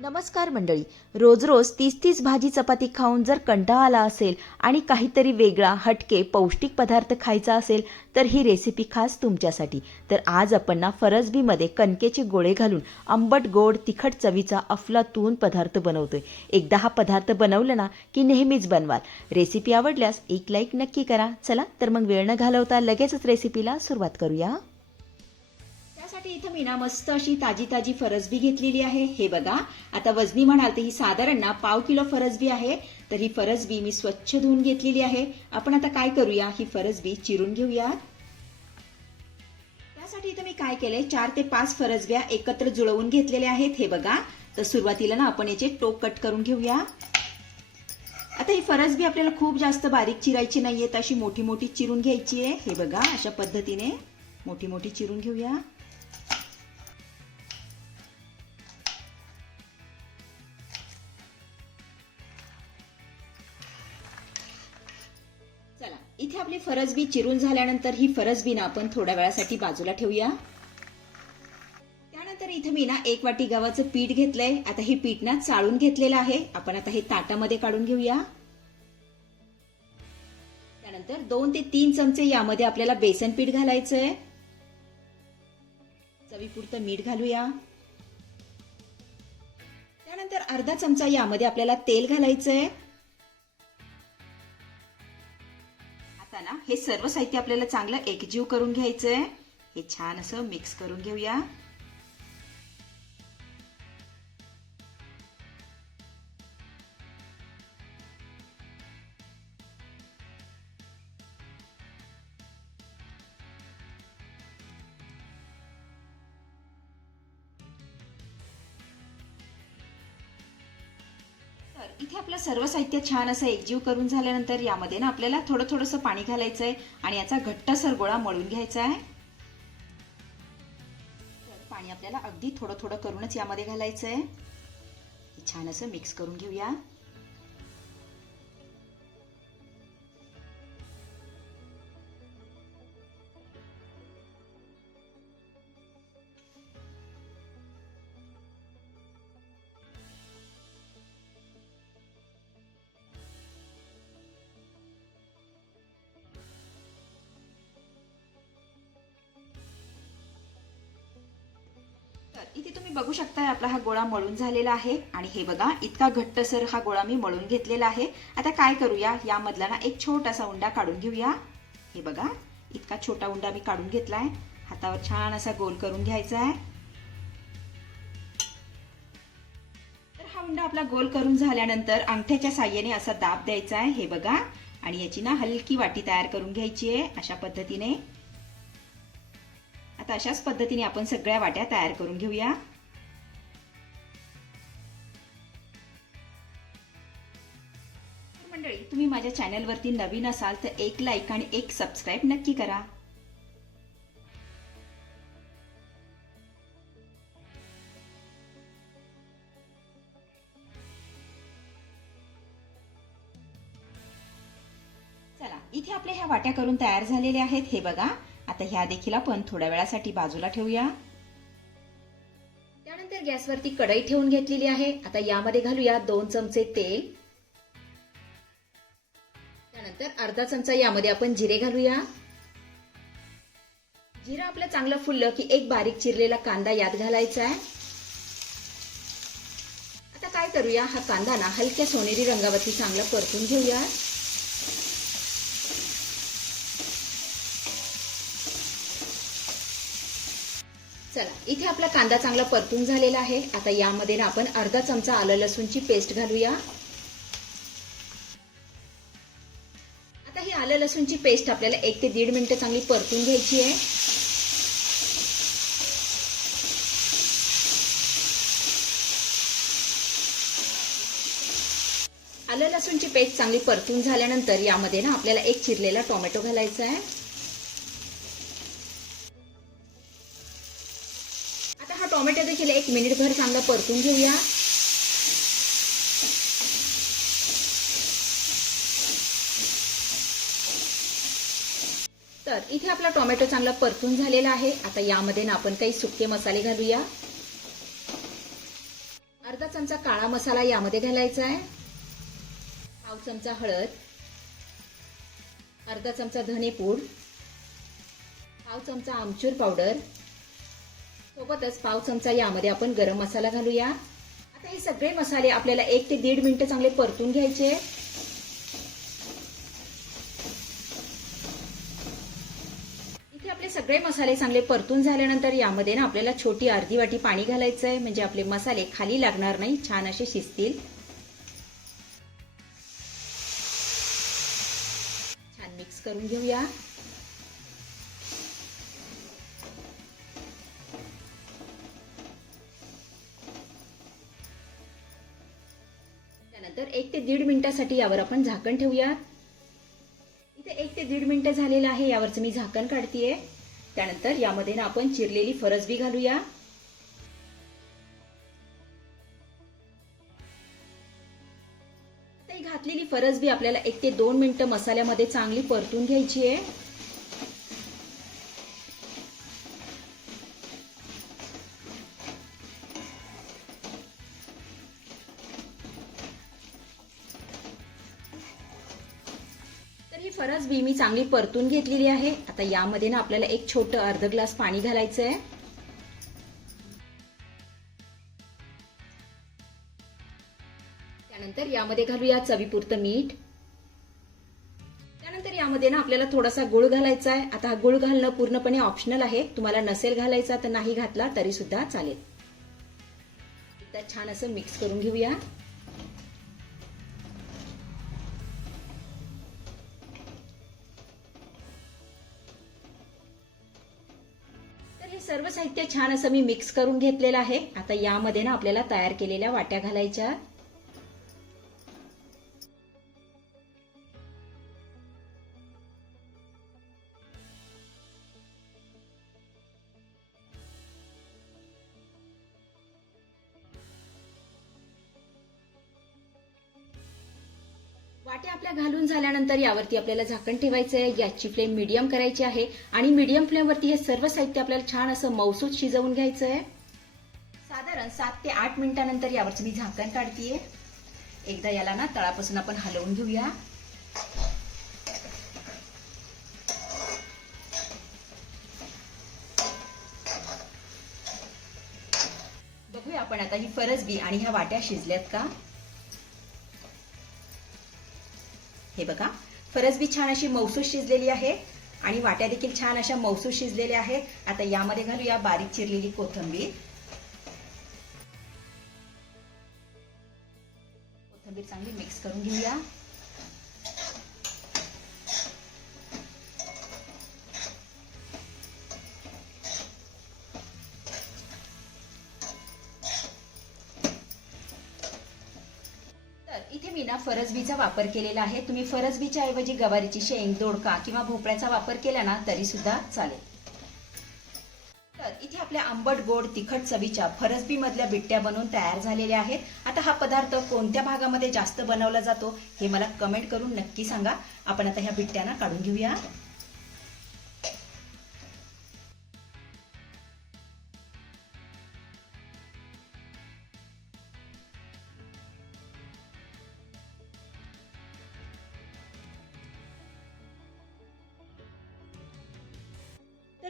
नमस्कार मंडळी. रोज रोज तीस तीस भाजी चपाती खाऊन जर कंटाळा आला असेल आणि काहीतरी वेगळा हटके पौष्टिक पदार्थ खायचा असेल तर ही रेसिपी खास तुमच्यासाठी. तर आज आपण ना फरसबीमध्ये कणकेचे गोळे घालून आंबट गोड तिखट चवीचा अफलातून पदार्थ बनवतोय. एकदा हा पदार्थ बनवला ना की नेहमीच बनवाल. रेसिपी आवडल्यास एक लाईक नक्की करा. चला तर मग वेळ न घालवता लगेचच रेसिपीला सुरुवात करूया. त्यासाठी इथं मी ना मस्त अशी ताजी ताजी फरसबी घेतलेली आहे. हे बघा आता वजनी म्हणाल तर ही साधारण ना पाव किलो फरसबी आहे. तर ही फरसबी मी स्वच्छ धुवून घेतलेली आहे. आपण आता काय करूया? ही फरसबी चिरून घेऊयात. त्यासाठी इथं मी काय केलंय? चार ते पाच फरसब्या एकत्र जुळवून घेतलेल्या आहेत. हे बघा तर सुरुवातीला ना आपण याचे टोक कट करून घेऊया. आता ही फरसबी आपल्याला खूप जास्त बारीक चिरायची नाहीये. तर अशी मोठी मोठी चिरून घ्यायची आहे. हे बघा अशा पद्धतीने मोठी मोठी चिरून घेऊया. फरसबी चिरून झाल्यानंतर ही फरसबीना आपण थोड्या वेळासाठी बाजूला ठेवूया. त्यानंतर इथे मी ना एक वाटी गव्हाचं पीठ घेतलंय. आता हे पीठ ना चाळून घेतलेलं आहे. आपण आता हे ताटामध्ये काढून घेऊया. त्यानंतर दोन ते तीन चमचे यामध्ये आपल्याला बेसन पीठ घालायचंय. चवीपुरतं मीठ घालूया. त्यानंतर अर्धा चमचा यामध्ये आपल्याला तेल घालायचंय. हे सर्व साहित्य आपल्याला चांगलं एकजीव करून घ्यायचंय. हे छान असं मिक्स करून घेऊया. तर इथे आपलं सर्व साहित्य छान असं एकजीव करून झाल्यानंतर यामध्ये ना आपल्याला थोडं थोडंसं पाणी घालायचं आहे आणि याचा घट्टसर गोळा मळून घ्यायचा आहे. तर पाणी आपल्याला अगदी थोडं थोडं करूनच यामध्ये घालायचं आहे छान असं मिक्स करून घेऊया. बघू शकताय आपला हा गोळा मळून झालेला आहे. आणि हे बघा इतका घट्टसर हा गोळा मी मळून घेतलेला आहे. आता काय करूया? यामधला ना एक छोटासा उंडा काढून घेऊया. हे बघा इतका छोटा उंडा मी काढून घेतला आहे हातावर छान असा गोल करून घ्यायचा आहे तर हा उंडा आपला गोल करून झाल्यानंतर अंगठ्याच्या साह्याने असा दाब द्यायचा आहे हे बघा आणि याची ना हलकी वाटी तयार करून घ्यायची आहे अशा पद्धतीने. आता अशाच पद्धतीने आपण सगळ्या वाट्या तयार करून घेऊया. तुम्ही माझ्या चॅनलवरती नवीन असाल तर एक लाईक आणि एक सबस्क्राईब नक्की करा. चला इथे आपल्या ह्या वाट्या करून तयार झालेल्या आहेत. हे बघा आता ह्या देखील आपण थोड्या वेळासाठी बाजूला ठेवूया. त्यानंतर गॅसवरती कढई ठेवून घेतलेली आहे. आता यामध्ये घालूया दोन चमचे तेल. तर अर्धा चमचा यामध्ये आपण जिरे घालूया. जिरा आपलं चांगलं फुललं की एक बारीक चिरलेला कांदा यात घालायचा आहे. आता काय करूया? हा कांदा ना हलक्या सोनेरी रंगावरती चांगला परतून घेऊया. चला इथे आपला कांदा चांगला परतून झालेला आहे. आता यामध्ये ना आपण अर्धा चमचा आलं लसूणची पेस्ट घालूया. आलं लसूणची पेस्ट आपल्याला एक ते दीड मिनटं चांगली परतून घ्यायची आहे. आलं लसूणची पेस्ट चांगली परतून झाल्यानंतर यामध्ये ना आपल्याला एक चिरलेला टोमॅटो घालायचा आहे. आता हा टोमॅटो देखील एक मिनिटभर चांगला परतून घेऊया. तर इथे आपला टोमॅटो चांगला परतून झालेला आहे. आता यामध्ये ना आपण काही सुके मसाले घालूया. अर्धा चमचा काळा मसाला यामध्ये घालायचा आहे. पाव चमचा हळद. अर्धा चमचा धनेपूड पाव चमचा आमचूर पावडर. सोबतच पाव चमचा यामध्ये आपण गरम मसाला घालूया. आता हे सगळे मसाले आपल्याला एक ते दीड मिनिटं चांगले परतून घ्यायचे इथे आपले सगळे मसाले चांगले परतून झाल्यानंतर यामध्ये ना आपल्याला छोटी अर्धी वाटी पाणी घालायचं आहे म्हणजे आपले मसाले खाली लागणार नाही. छान असे शिजतील. छान मिक्स करून घेऊया. त्यानंतर एक ते दीड मिनिटासाठी यावर आपण झाकण ठेवूया इथे एक ते दीड मिनिटं झालेलं आहे. यावरचं मी झाकण काढतीये. त्यानंतर यामध्ये ना आपण चिरलेली फरसबी घालूया. घातलेली फरसबी आपल्याला एक ते दोन मिनिटं मसाल्यामध्ये चांगली परतून घ्यायची आहे. तर ही फरसबी मी चांगली परतून घेतलेली आहे. आता यामध्ये ना आपल्याला एक छोटं अर्ध ग्लास पाणी घालायचं आहे त्यानंतर यामध्ये घालूया चवीपुरतं मीठ. त्यानंतर यामध्ये ना आपल्याला थोडासा गुळ घालायचा आहे आता हा गुळ घालणं पूर्णपणे ऑप्शनल आहे. तुम्हाला नसेल घालायचा तर नाही घातला तरी सुद्धा चालेल. एकदा छान असं मिक्स करून घेऊया. सर्व साहित्य छान असं मी मिक्स करून घेतलेलं आहे. आता यामध्ये ना आपल्याला तयार केलेल्या वाट्या घालायच्या. वाट्या आपल्या घालून झाल्यानंतर यावरती आपल्याला झाकण ठेवायचं आहे गॅसची फ्लेम मीडियम करायची आहे. आणि मीडियम फ्लेमवरती हे सर्व साहित्य आपल्याला छान असं मौसूद शिजवून घ्यायचं आहे साधारण सात ते आठ मिनिटानंतर यावरचं मी झाकण काढतीये. एकदा याला ना तळापासून आपण हलवून घेऊया. बघूया आपण आता ही फरसबी आणि ह्या वाट्या शिजल्यात का? हे बघा. फरसबी छान अशी मौसूस शिजलेली आहे आणि वाट्या देखील छान अशा मौसूस शिजलेल्या आहेत. आता यामध्ये घालूया बारीक चिरलेली कोथंबीर. कोथंबीर चांगली मिक्स करून घेऊया. मी ना फरसबीचा वापर केलेला आहे. तुम्ही फरसबीच्या ऐवजी गवारीची शेंग दोडका किंवा भोपळ्याचा वापर केला ना तरी सुद्धा चालेल. तर इथे आपल्या आंबट गोड तिखट चवीच्या फरसबी मधल्या बिट्ट्या बनवून तयार झालेल्या आहेत. आता हा पदार्थ कोणत्या भागामध्ये जास्त बनवला जातो हे मला कमेंट करून नक्की सांगा. आपण आता ह्या बिट्ट्यांना काढून घेऊया.